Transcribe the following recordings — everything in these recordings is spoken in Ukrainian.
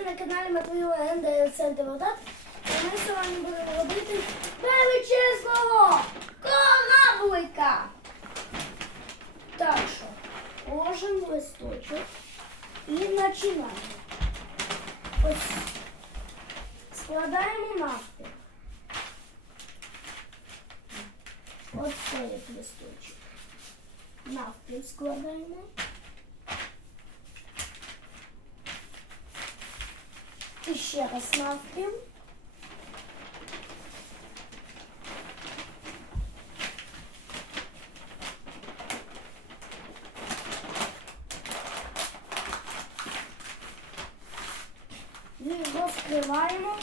Ти на каналі Матвій Легенда Центр Водат. І ми сьогодні будемо робити величезного кораблика. Так що, ложимо листочок і починаємо. Ось складаємо навпіл. Ось цей листочок. Навпіл складаємо. І ще раз навпіл. Розкриваємо.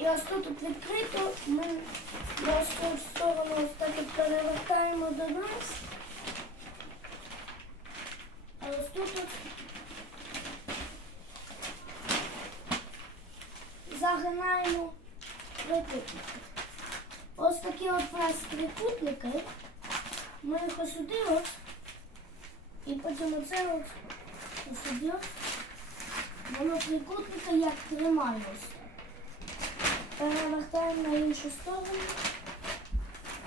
І ось тут відкрито ми просто в сторону ось так от перевертаємо до нас. А ось тут от загинаємо трикутники. Ось такі от у нас трикутники. Ми їх от. І потім оце от сюди. Воно трикутника як тримаємося. Перевертаємо на іншу сторону.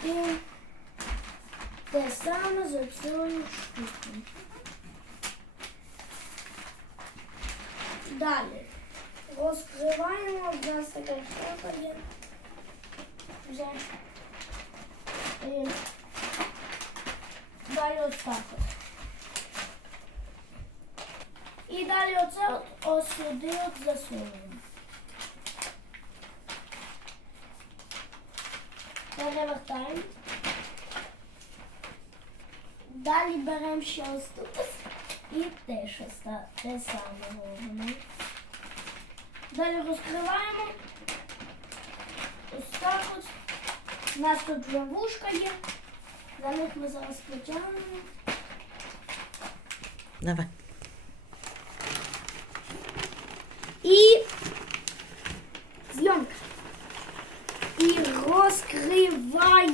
І те саме з цією штукою. Далі розкриваємо, штука є. Вже. Далі ось так. І далі оце от ось сюди от засовуємо. Перевертаємо. Далі беремо ще ось тут і та- те саме робимо. Далі розкриваємо. Ось так от. У нас тут вже вушка є. За них ми зараз потягнемо. Давай. І зйомка. І розкриваємо.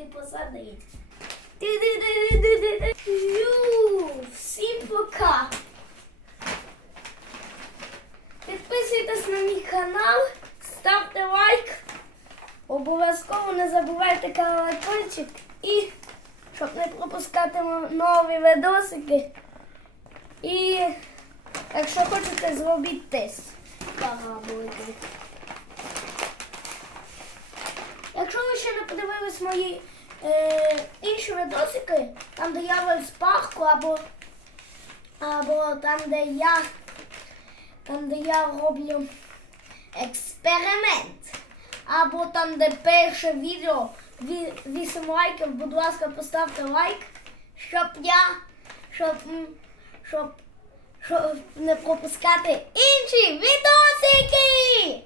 Посадити. Ю, Всім пока! Підписуйтесь на мій канал, ставте лайк. Обов'язково не забувайте колокольчик і щоб не пропускати нові видосики. І якщо хочете, зробіть тест кораблики. Якщо ви ще не подивились мої е, інші видосики, там де я в парку або, або там, де я там, де я роблю експеримент. Або там, де перше відео, ві- 8 лайків, будь ласка, поставте лайк, щоб я, щоб, щоб, щоб не пропускати інші відосики.